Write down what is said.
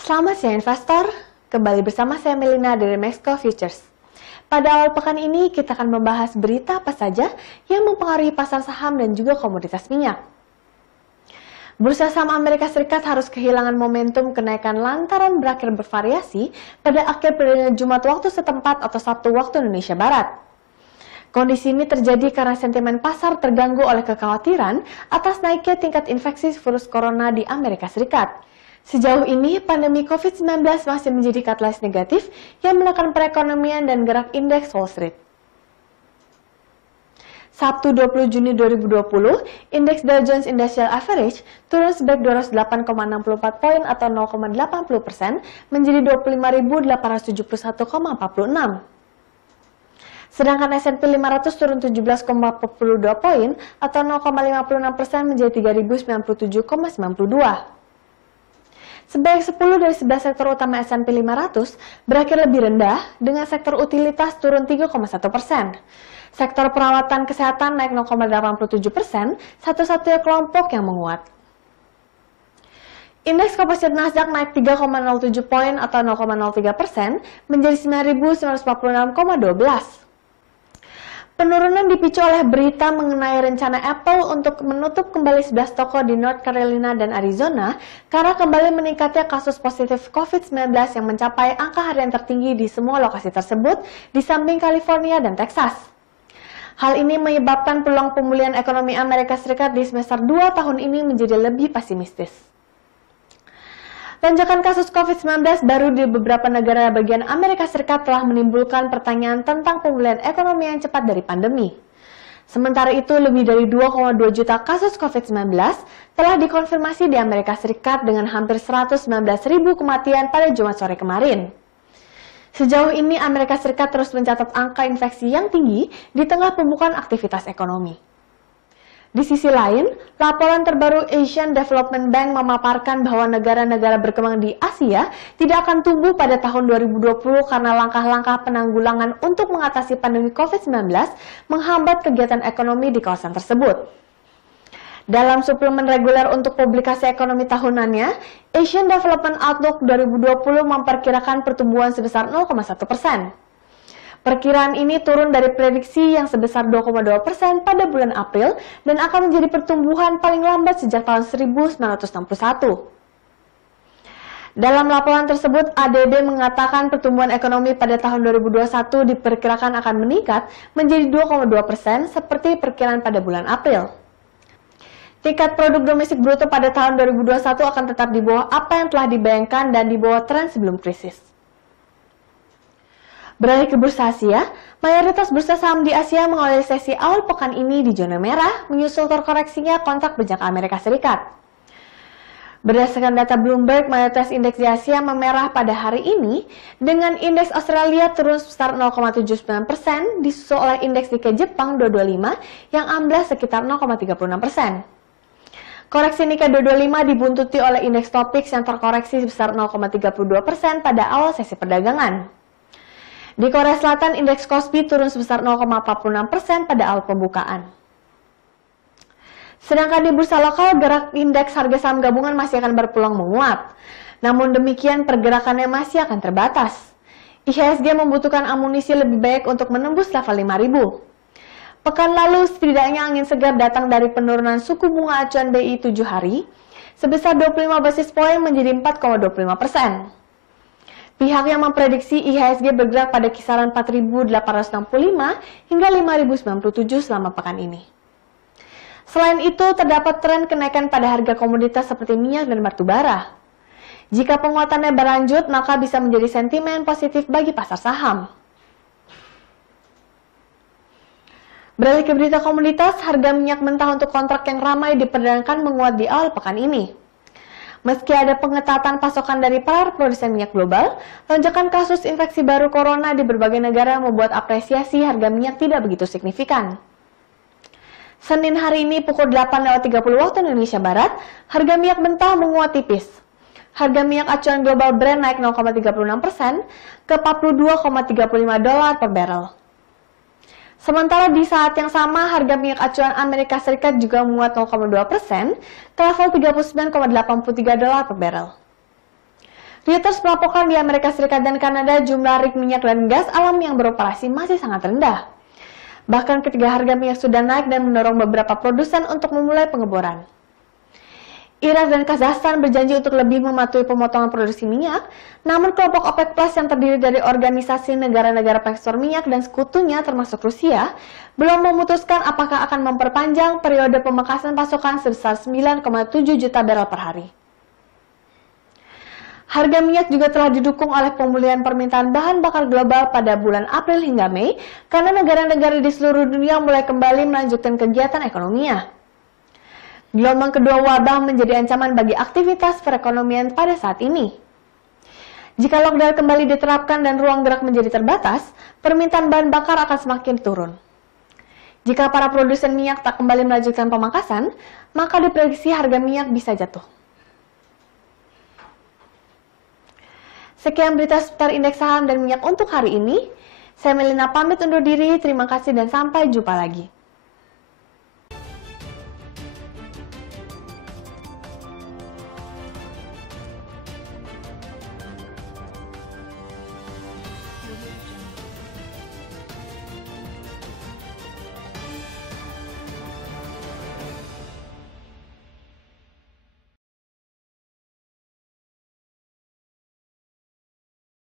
Selamat siang investor, kembali bersama saya Melina dari Mexco Futures. Pada awal pekan ini kita akan membahas berita apa saja yang mempengaruhi pasar saham dan juga komoditas minyak. Bursa saham Amerika Serikat harus kehilangan momentum kenaikan lantaran berakhir bervariasi pada akhir periode Jumat waktu setempat atau Sabtu waktu Indonesia Barat. Kondisi ini terjadi karena sentimen pasar terganggu oleh kekhawatiran atas naiknya tingkat infeksi virus corona di Amerika Serikat. Sejauh ini, pandemi COVID-19 masih menjadi katalis negatif yang menekan perekonomian dan gerak indeks Wall Street. Sabtu 20 Juni 2020, indeks Dow Jones Industrial Average turun sebanyak 208,64 poin atau 0,80% menjadi 25.871,46. Sedangkan S&P 500 turun 17,42 poin atau 0,56% menjadi 3.097,92. Sebanyak 10 dari 11 sektor utama S&P 500 berakhir lebih rendah dengan sektor utilitas turun 3,1%. Sektor perawatan kesehatan naik 0,87%, satu-satunya kelompok yang menguat. Indeks komposit Nasdaq naik 3,07 poin atau 0,03% menjadi 9.946,12. Penurunan dipicu oleh berita mengenai rencana Apple untuk menutup kembali 11 toko di North Carolina dan Arizona karena kembali meningkatnya kasus positif COVID-19 yang mencapai angka harian tertinggi di semua lokasi tersebut di samping California dan Texas. Hal ini menyebabkan peluang pemulihan ekonomi Amerika Serikat di semester 2 tahun ini menjadi lebih pesimistis. Lonjakan kasus COVID-19 baru di beberapa negara bagian Amerika Serikat telah menimbulkan pertanyaan tentang pemulihan ekonomi yang cepat dari pandemi. Sementara itu, lebih dari 2,2 juta kasus COVID-19 telah dikonfirmasi di Amerika Serikat dengan hampir 119.000 kematian pada Jumat sore kemarin. Sejauh ini, Amerika Serikat terus mencatat angka infeksi yang tinggi di tengah pembukaan aktivitas ekonomi. Di sisi lain, laporan terbaru Asian Development Bank memaparkan bahwa negara-negara berkembang di Asia tidak akan tumbuh pada tahun 2020 karena langkah-langkah penanggulangan untuk mengatasi pandemi COVID-19 menghambat kegiatan ekonomi di kawasan tersebut. Dalam suplemen reguler untuk publikasi ekonomi tahunannya, Asian Development Outlook 2020 memperkirakan pertumbuhan sebesar 0,1%. Perkiraan ini turun dari prediksi yang sebesar 2,2% pada bulan April dan akan menjadi pertumbuhan paling lambat sejak tahun 1961. Dalam laporan tersebut, ADB mengatakan pertumbuhan ekonomi pada tahun 2021 diperkirakan akan meningkat menjadi 2,2% seperti perkiraan pada bulan April. Tingkat produk domestik bruto pada tahun 2021 akan tetap di bawah apa yang telah dibayangkan dan di bawah tren sebelum krisis. Beralih ke bursa Asia, mayoritas bursa saham di Asia mengawali sesi awal pekan ini di zona merah, menyusul terkoreksinya kontrak berjangka Amerika Serikat. Berdasarkan data Bloomberg, mayoritas indeks di Asia memerah pada hari ini, dengan indeks Australia turun sebesar 0,79%, disusul oleh indeks Nikkei Jepang 225 yang amblas sekitar 0,36%. Koreksi Nikkei 225 dibuntuti oleh indeks Topix yang terkoreksi sebesar 0,32% pada awal sesi perdagangan. Di Korea Selatan, indeks Kospi turun sebesar 0,46% pada awal pembukaan. Sedangkan di bursa lokal, gerak indeks harga saham gabungan masih akan berpeluang menguat. Namun demikian, pergerakannya masih akan terbatas. IHSG membutuhkan amunisi lebih baik untuk menembus level 5.000. Pekan lalu, setidaknya angin segar datang dari penurunan suku bunga acuan BI 7 hari, sebesar 25 basis poin menjadi 4,25%. Pihaknya memprediksi IHSG bergerak pada kisaran 4.865 hingga 5.097 selama pekan ini. Selain itu, terdapat tren kenaikan pada harga komoditas seperti minyak dan batu bara. Jika penguatannya berlanjut, maka bisa menjadi sentimen positif bagi pasar saham. Beralih ke berita komoditas, harga minyak mentah untuk kontrak yang ramai diperdagangkan menguat di awal pekan ini. Meski ada pengetatan pasokan dari para produsen minyak global, lonjakan kasus infeksi baru corona di berbagai negara membuat apresiasi harga minyak tidak begitu signifikan. Senin hari ini pukul 8.30 waktu Indonesia Barat, harga minyak mentah menguat tipis. Harga minyak acuan global Brent naik 0,36% ke $42,35 per barrel. Sementara di saat yang sama, harga minyak acuan Amerika Serikat juga menguat 0,2% ke level $39,83 per barrel. Reuters melaporkan di Amerika Serikat dan Kanada jumlah rig minyak dan gas alam yang beroperasi masih sangat rendah. Bahkan ketika harga minyak sudah naik dan mendorong beberapa produsen untuk memulai pengeboran. Irak dan Kazakhstan berjanji untuk lebih mematuhi pemotongan produksi minyak, namun kelompok OPEC Plus yang terdiri dari organisasi negara-negara pengekspor minyak dan sekutunya termasuk Rusia, belum memutuskan apakah akan memperpanjang periode pemangkasan pasokan sebesar 9,7 juta barel per hari. Harga minyak juga telah didukung oleh pemulihan permintaan bahan bakar global pada bulan April hingga Mei, karena negara-negara di seluruh dunia mulai kembali melanjutkan kegiatan ekonominya. Gelombang kedua wabah menjadi ancaman bagi aktivitas perekonomian pada saat ini. Jika lockdown kembali diterapkan dan ruang gerak menjadi terbatas, permintaan bahan bakar akan semakin turun. Jika para produsen minyak tak kembali melanjutkan pemangkasan, maka diprediksi harga minyak bisa jatuh. Sekian berita seputar indeks saham dan minyak untuk hari ini. Saya Melina pamit undur diri, terima kasih dan sampai jumpa lagi.